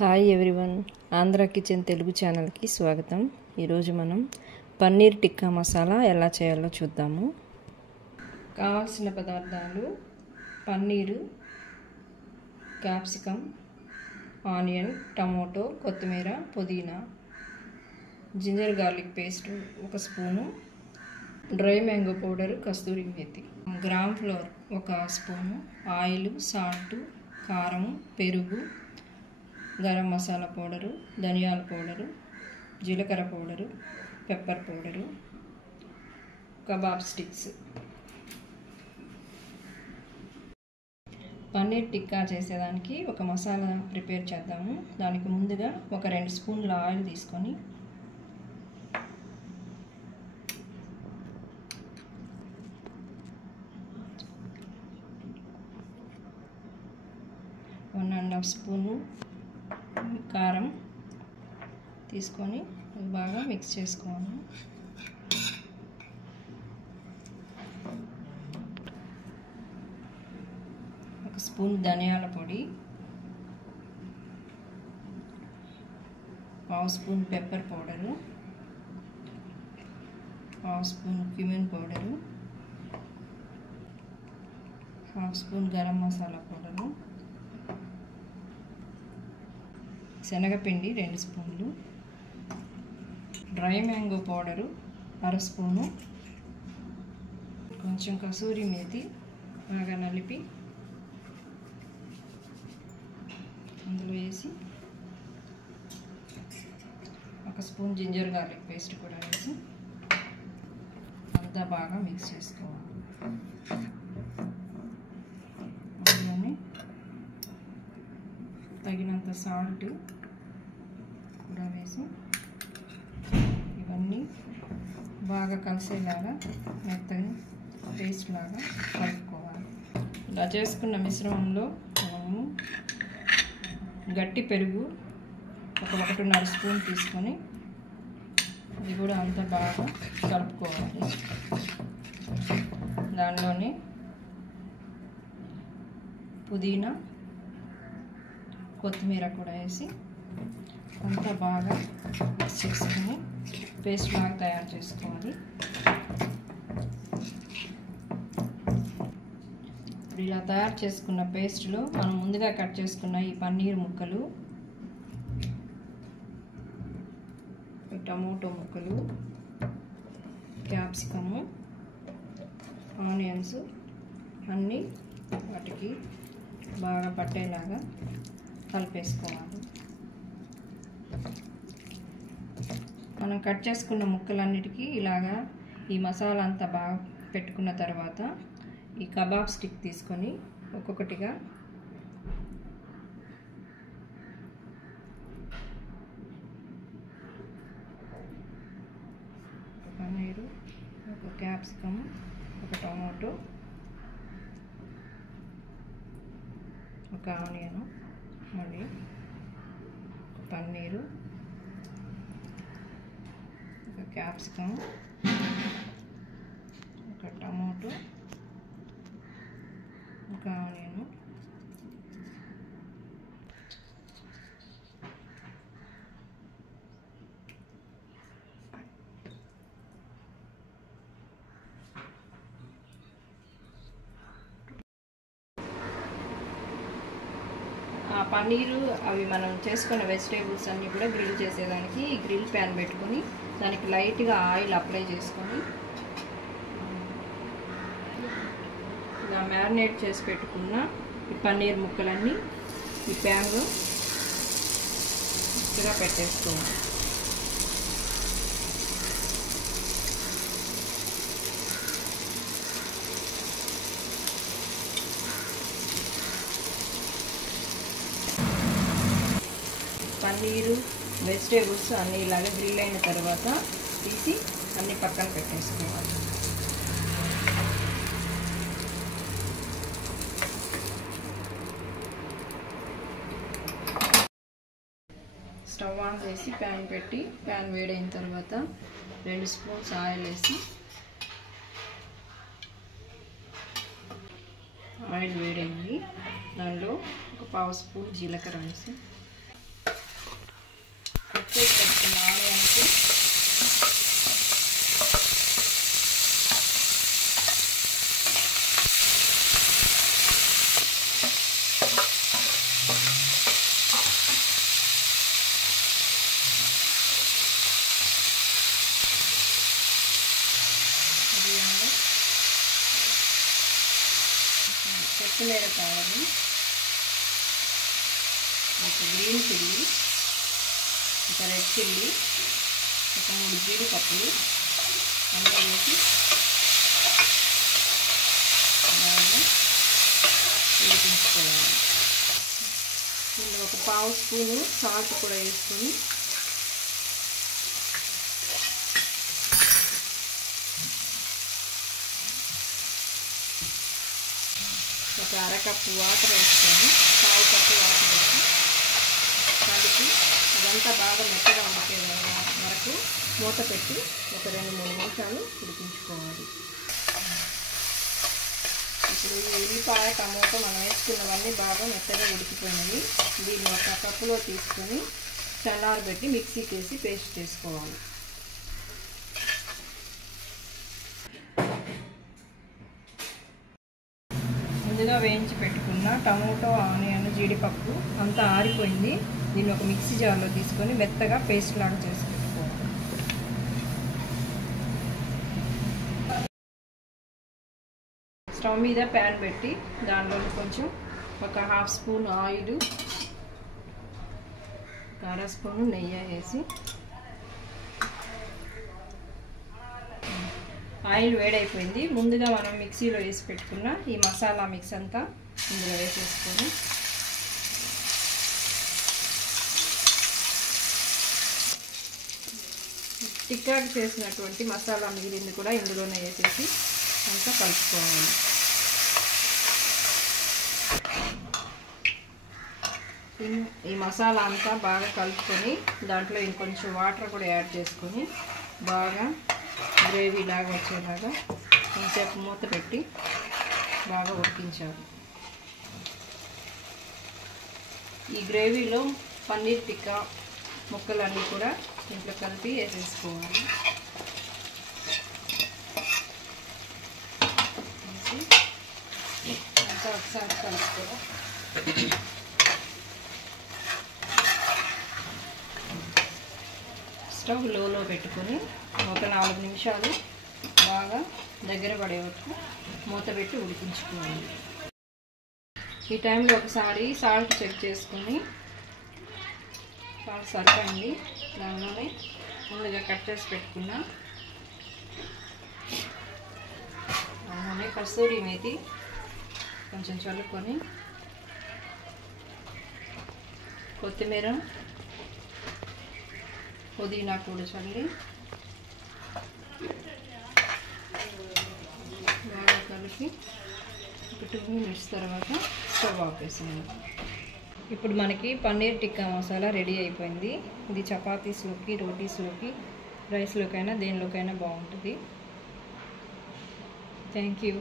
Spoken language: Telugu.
Hi everyone, Andhra kitchen Telugu ఛానల్కి స్వాగతం. ఈరోజు మనం పన్నీర్ టిక్కా మసాలా ఎలా చేయాలో చూద్దాము. కావాల్సిన పదార్థాలు: పన్నీరు, క్యాప్సికమ్, ఆనియన్, టమోటో, కొత్తిమీర, పుదీనా, ginger garlic paste 1 spoon, dry mango powder, kasuri methi, gram flour 1 spoon, oil, salt, కారం, పెరుగు, గరం మసాలా పౌడరు, ధనియాల పౌడరు, జీలకర్ర powder, pepper powder, kebab sticks. Paneer tikka చేసేదానికి ఒక మసాలా ప్రిపేర్ చేద్దాము. దానికి ముందుగా ఒక 2 స్పూన్ల ఆయిల్ తీసుకొని వన్ అండ్ హాఫ్ స్పూను కారం తీసుకొని బాగా మిక్స్ చేసుకోవాలి. ఒక స్పూన్ ధనియాల పొడి, 1/2 spoon pepper powder, 1/2 spoon cumin powder, 1/2 spoon garam masala powder, శనగపిండి 2 స్పూన్లు, డ్రై మ్యాంగో పౌడరు 1/2 స్పూను, కొంచెం కసూరి మేతి బాగా నలిపి అందులో వేసి 1 స్పూన్ జింజర్ గార్లిక్ పేస్ట్ కూడా వేసి అంతా బాగా మిక్స్ చేసుకోవాలి. అందులోనే తగినంత సాల్ట్ కూడా వేసి ఇవన్నీ బాగా కలిసేలాగా మెత్తగా పేస్ట్ లాగా కలుపుకోవాలి. ఇలా చేసుకున్న మిశ్రమంలో మనము గట్టి పెరుగు 1.5 స్పూన్ తీసుకొని ఇది కూడా అంతా బాగా కలుపుకోవాలి. దానిలోనే పుదీనా, కొత్తిమీర కూడా వేసి అంతా బాగా మిక్స్ చేసుకొని పేస్ట్ లాగా తయారు చేసుకోవాలి. ఇప్పుడు ఇలా తయారు చేసుకున్న పేస్ట్లో మనం ముందుగా కట్ చేసుకున్న ఈ పన్నీర్ ముక్కలు, టమోటో ముక్కలు, క్యాప్సికము, ఆనియన్స్ అన్నీ వాటికి బాగా పట్టేలాగా కలిపేసుకోవాలి. మనం కట్ చేసుకున్న ముక్కలన్నిటికీ ఇలాగా ఈ మసాలా అంతా బాగా పెట్టుకున్న తర్వాత ఈ కబాబ్ స్టిక్ తీసుకొని ఒక్కొక్కటిగా ఒక పన్నీరు, ఒక క్యాప్సికమ్, ఒక టమాటో, ఒక ఆనియన్, మళ్ళీ పన్నీరు, ఒక క్యాప్సికమ్, ఒక టమాటో, ఒక ఆనియన్, ఆ పన్నీరు అవి మనం చేసుకున్న వెజిటేబుల్స్ అన్నీ కూడా గ్రిల్ చేసేదానికి గ్రిల్ ప్యాన్ పెట్టుకొని దానికి లైట్గా ఆయిల్ అప్లై చేసుకొని ఇలా మ్యారినేట్ చేసి పెట్టుకున్న ఈ పన్నీర్ ముక్కలన్నీ ఈ ప్యాన్లో మంచిగా పెట్టేసుకోవాలి. పన్నీరు వెజిటేబుల్స్ అన్నీ ఇలాగే గ్రిల్ అయిన తర్వాత తీసి అన్నీ పక్కన పెట్టేసుకోవాలి. స్టవ్ ఆన్ చేసి ప్యాన్ పెట్టి ప్యాన్ వేడైన తర్వాత 2 స్పూన్స్ ఆయిల్ వేసి ఆయిల్ వేడైంది. దానిలో 1/2 స్పూన్ జీలకర్ర వేసి చేసి పెట్టుకున్న ఆనియన్స్ కొత్తిమీర కావాలి, ఒక గ్రీన్ చిల్లీ, ఒక రెడ్ చిల్లీ, ఒక 3 జీడిపప్పులు అన్నీ వేసి బాగా ఉడికించుకోవాలి. ఇందులో ఒక 1/2 స్పూను సాల్ట్ కూడా వేసుకొని ఒక 1/2 కప్పు వాటర్ వేసుకొని 1/4 కప్పు వాటర్ వేసి కలిపి అదంతా బాగా మెత్తగా ఉడికే వరకు మూత పెట్టి ఒక 2-3 నిమిషాలు ఉడికించుకోవాలి. ఇప్పుడు ఈ ఉల్లిపాయ టమోటా మనం వేసుకున్నవన్నీ బాగా మెత్తగా ఉడికిపోయినవి. దీన్ని ఒక కప్పులో తీసుకొని చల్లారబెట్టి మిక్సీకి వేసి పేస్ట్ చేసుకోవాలి. ముందుగా వేయించి పెట్టుకున్న టమోటో, ఆనియన్, జీడిపప్పు అంతా ఆరిపోయింది. దీన్ని ఒక మిక్సీ జార్లో తీసుకొని మెత్తగా పేస్ట్ లాగా చేసి పెట్టుకోవాలి. స్టవ్ మీద ప్యాన్ పెట్టి దానిలో కొంచెం ఒక 1/2 స్పూన్ ఆయిల్, 1/2 స్పూన్ నెయ్యి వేసి ఆయిల్ వేడైపోయింది. ముందుగా మనం మిక్సీలో వేసి పెట్టుకున్న ఈ మసాలా మిక్స్ అంతా ఇందులో వేసేసుకొని టిక్కాకి చేసినటువంటి మసాలా మిగిలింది కూడా ఇందులోనే వేసేసి అంతా కలుపుకోవాలి. ఈ మసాలా అంతా బాగా కలుపుకొని దాంట్లో ఇంకొంచెం వాటర్ కూడా యాడ్ చేసుకొని బాగా గ్రేవీ లాగా వచ్చేలాగా కొంచెంసేపు మూత పెట్టి బాగా ఉడికించాలి. ఈ గ్రేవీలో పన్నీర్ టిక్కా ముక్కలన్నీ కూడా ఇంట్లో కలిపి వేసేసుకోవాలి. అంతా ఒకసారి కలుపుకోవాలి. స్టవ్ లోలో పెట్టుకొని ఒక 4 నిమిషాలు బాగా దగ్గర పడే వరకు మూత పెట్టి ఉడికించుకోవాలి. ఈ టైంలో ఒకసారి సాల్ట్ చెక్ చేసుకొని సాల్ట్ సరిపోయింది. దానిలోనే ముందుగా కట్ చేసి పెట్టుకున్న దానిలోనే కస్తూరి మేతి కొంచెం చల్లుకొని కొత్తిమీర, పుదీనా కూడా చల్లి బాగా కలిపి ఒక 2 మినిట్స్ తర్వాత స్టవ్ ఆపేసాను. ఇప్పుడు మనకి పన్నీర్ టిక్కా మసాలా రెడీ అయిపోయింది. ఇది చపాతీస్లోకి, రోటీస్లోకి, రైస్లోకైనా దేనిలోకైనా బాగుంటుంది. Thank you.